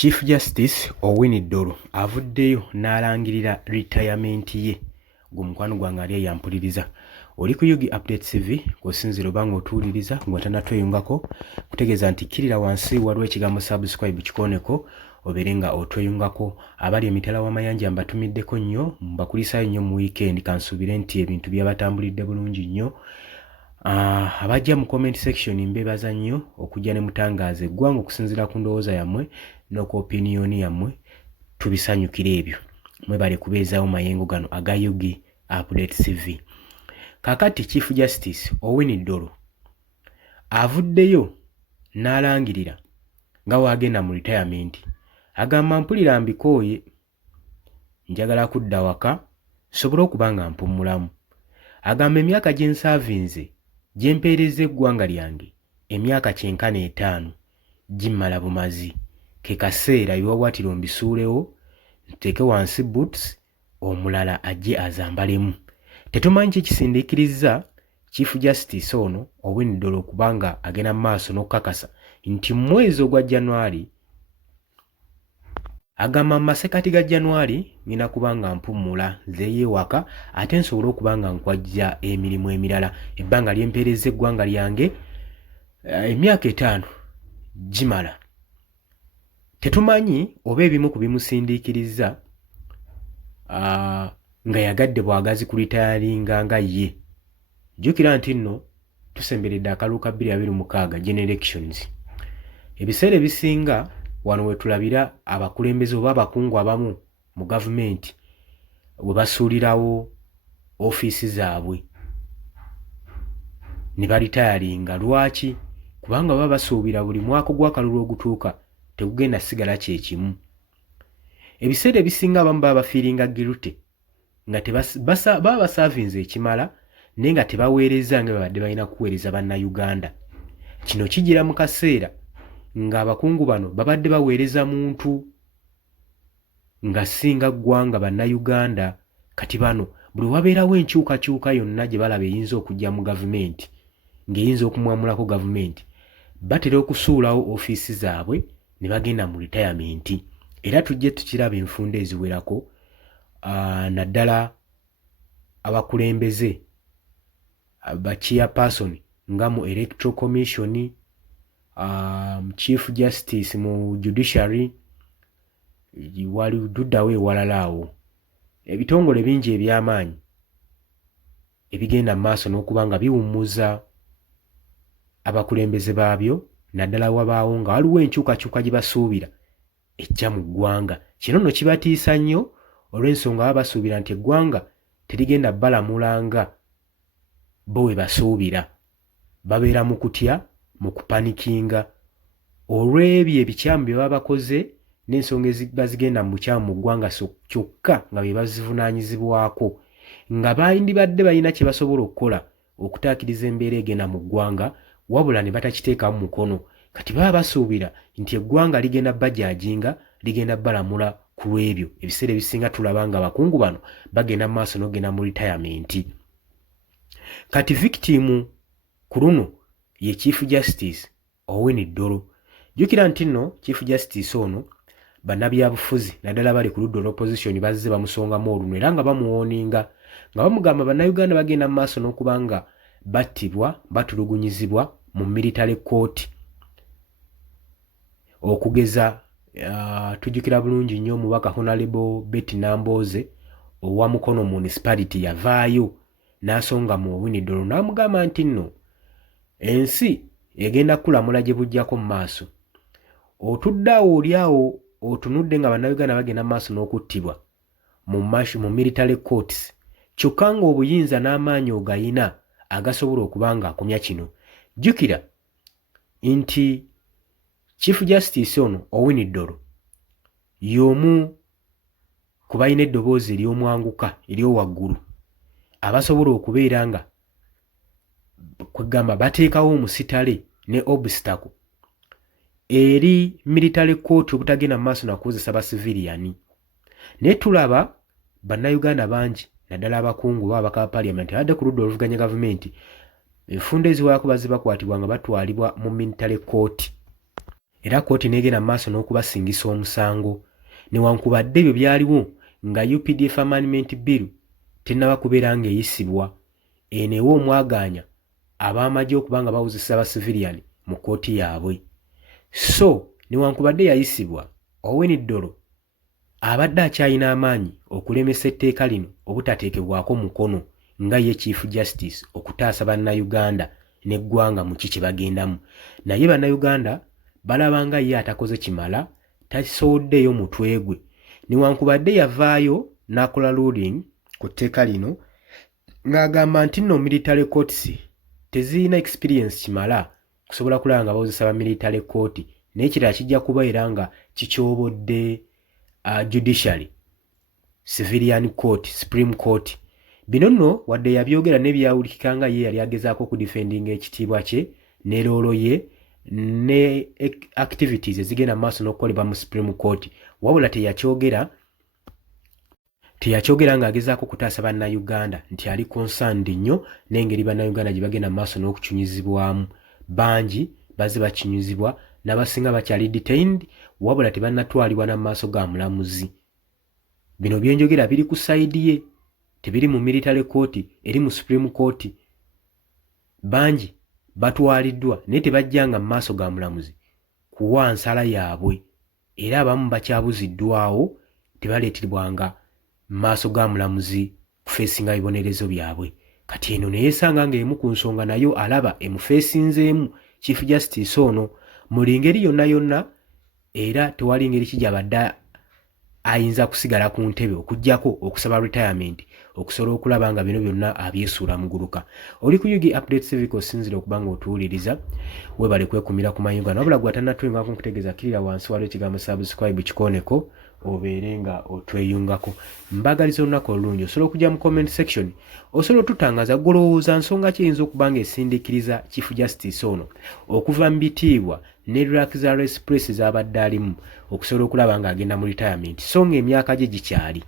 Chief Justice Owiny Dollo avuddeyo n'alangirira retirement ye. Gwe mukwano gwange ali yampuliriza. Oli ku Yugi Updates TV kusinzira oba ng'otuwuliriza ng'otanatweyungako kutegeeza nti kirira wansi waliwo ekigambo subscribe kikoneko obeere nga otweyungako. Abali emitala w'amayanja mbatumiddeko nnyo mbakulisaayo nnyo mu weekend kansuubire nti ebintu byabatambulidde bulungi nnyo. Abajja mu comment section mbebaza nnyo okujja ne mutangaza eggwanga okusinziira ku ndowooza yammwe n'oku opinion yammwe tubisanyukira ebyo. Mwebale kubeezaawo mayengo gano aga Yugi Updates TV. Kakati Chief Justice Owiny Dollo avuddeyo n'alangirira nga wagenda mu retirement. Agamba mpulira mbikooye njagala kudda waka nsobole okuba nga mpummulamu. Agamba emyaka gye nsaavinze gye mpeereza eggwanga lyange emyaka 45 gimmala bumazi. Ke kaseera ebiwawaatiro mbisuulewo nteeke wansi boots omulala ajje azambalemu. Tetumanyi kikisindiikiriza Chief Justice ono Owiny Dollo kubanga agenda mu maaso n'okukakasa nti mu mwezi ogwa January agamba mu masekati ga January ngina kubanga mpummula nzeeyo ewaka ate nsobole okuba nga nkwajja emirimu emirala. Ebbanga lyempeereza eggwanga lyange emyaka 5 gimala. Tetumanyi oba ebimu ku bimusindiikiriza nga yagadde bwagazi ku retiringa nga ye. Jjukira nti nno tusemberedde akalulu ka 2026 general elections. Ebiseera ebisinga wano we tulabira abakulembeze oba abakungu abamu mu gavumenti bwe basuulirawo ofiisi zaabwe ne baritayalinga. Lwaki? Kubanga baba basuubira buli mwaka gw'akalulu ogutuuka tegugenda sigala kye kimu. Ebiseera ebisinga abamu baba bafiiringa guilty nga baba basaavinze ekimala naye nga tebaweereza nga babadde balina kuweereza bannayuganda. Kino kijira mu kaseera nga abakungu bano babadde baweereza muntu nga singa ggwanga bannayuganda. Kati bano buli wabeerawo enkyukakyuka yonna gye balaba eyinza okujja mu gavumenti ng'eyinza okumwamulako gavumenti batera okusuulawo ofiisi zaabwe ne bagenda mu retirement. Era tujje tukiraba enfunda eziwerako naddala abakulembeze aba chairperson nga mu Electoral Commission, Chief Justice mu Judiciary, wali duddawo ewalala awo. Ebitongole bingi eby'amaanyi ebigenda mu maaso n'okuba nga biwummuza abakulembeze baabyo naddala wabaawo nga waliwo enkyukakyuka gye basuubira ejja mu ggwanga. Kino nno kibatiisa nnyo olw'ensonga baba basuubira nti eggwanga terigenda balamulanga bo we basuubira. Babeera mu kutya, mu kupanikinga olw'ebyo ebikyamu bye baba bakoze n'ensonga eziba zigenda mu bukyamu mu ggwanga kyokka nga bye bazivunaanyizibwako, nga bandibadde balina kye basobola okukola okutaakiriza embeera egenda mu ggwanga wabula ne batakiteekamu mukono. Kati baba basuubira nti eggwanga ligenda bajajinga, ligenda balamula ku lw'ebyo. Ebiseera ebisinga tulaba nga abakungu bano bagenda mu maaso n'ogenda mu retirement. Kati victim ku luno ye Chief Justice Owiny Dollo. Jjukira nti nno Chief Justice ono bannabyabufuzi naddala bali ku ludda olw'opposition bazze bamusongamu oluno era nga bamuwooninga nga bamugamba bannayuganda bagenda mu maaso n'okuba nga battibwa batulugunyizibwa mu military court. Okugeza tujjukira bulungi nnyo omubaka Honorable Betty Nambooze owa Mukono municipality yavaayo n'asonga mu Owiny Dollo n'amugamba nti nno ensi egenda kulamula gye bujjako mu maaso. Otuddeawo oliawo otunudde nga bannayuganda bagenda mu maaso n'okuttibwa mu military courts kyokka nga obuyinza n'amaanyi ogayina agasobola okuba nga akomya kino. Jjukira nti Chief Justice ono Owiny Dollo y'omu ku balina eddoboozi ery'omwanguka ery'owaggulu abasobola okubeera nga kwegamba bateekawo omusitale ne obstacle eri military court obutagenda mu maaso nakukozesa basiviliani. Naye tulaba bannayuganda bangi naddala abakungu baba baka parliament abadde ku ludda oluvuganya gavumenti enfunda eziwerako bazibakwatibwa nga batwalibwa mu military court. era kkooti n'egenda mu maaso n'okubasingisa omusango newankubadde ebyo byaliwo nga UPDF Amendment Bill tennaba kubeera ng'eyisibwa eneewo omwagaanya ab'amagye okuba nga bawuzisa aba civilian mu kkooti yaabwe. So newankubadde yayisibwa, Owen Dollo abadde akyalina amaanyi okulemesa etteeka lino obutateekebwako mukono nga ye Chief Justice okutaasa bannayuganda n'eggwanga mu kiki bagendamu. Naye bannayuganda balaba nga ye atakoze kimala, tasooddeyo mutwe gwe. Newankubadde yavaayo n'akola ruling ku tteeka lino ng'agamba nti nno military courts tezirina experience kimala kusobola kulaba nga bawozesa ba military court, n'ekirala kijja kubeera nga kikyobodde judiciary, civilian court, supreme court. Bino nno wadde yabyogera n'ebyawulikika nga ye yali agezaako okudifendinga ekitiibwa kye ne loolo ye ne activities ezigenda mu maaso n'okukolebwa mu supreme court, wabula teyakyogera ng'agezaako kutaasa bannayuganda nti ali concerned nnyo n'engeri bannayuganda gye bagenda mu maaso n'okukinyuzibwamu. Bangi bazze bakinyuzibwa, n'abasinga bakyali detained, wabula tebannatwalibwa na maaso ga mulamuzi. Bino byenjogera biri ku sayidi ye, tebiri mu military court, eri mu supreme court. Bangi batwaliddwa naye tebajjanga mu maaso ga mulamuzi kuwa nsala yaabwe, era abamu bakyabuziddwawo tebaleetebwanga mu maaso ga mulamuzi kufeesinga bibonerezo byabwe. Kati eno neyeesanga ng'emu ku nsonga nayo alaba emufeesinzeemu Chief Justice ono muli ngeri yonna yonna, era tewali ngeri kijabadde ayinza kusigala ku ntebe okuggyako okusaba retirement okusobola okulaba nga bino byonna abyesuula muguluka. Oli ku UG Updates TV osinzira okuba nga otuwuliriza, weebale kwekumira ku mayunga nabula gwatannatwengako nkutegeeza kirira wansi waliwo ekigambo subscribe kikoneko obeere nga otweyungako. Mbagaliza olunaku olulungi, osobola okujja mu comment section osobola otutangaza golowooza nsonga ki eyinza okuba nga esindiikiriza Chief Justice ono okuva mu bitiibwa ne Luxury Express z'abadde alimu okusobola okulaba ng'agenda mu retirement so ng'emyaka gye gikyali.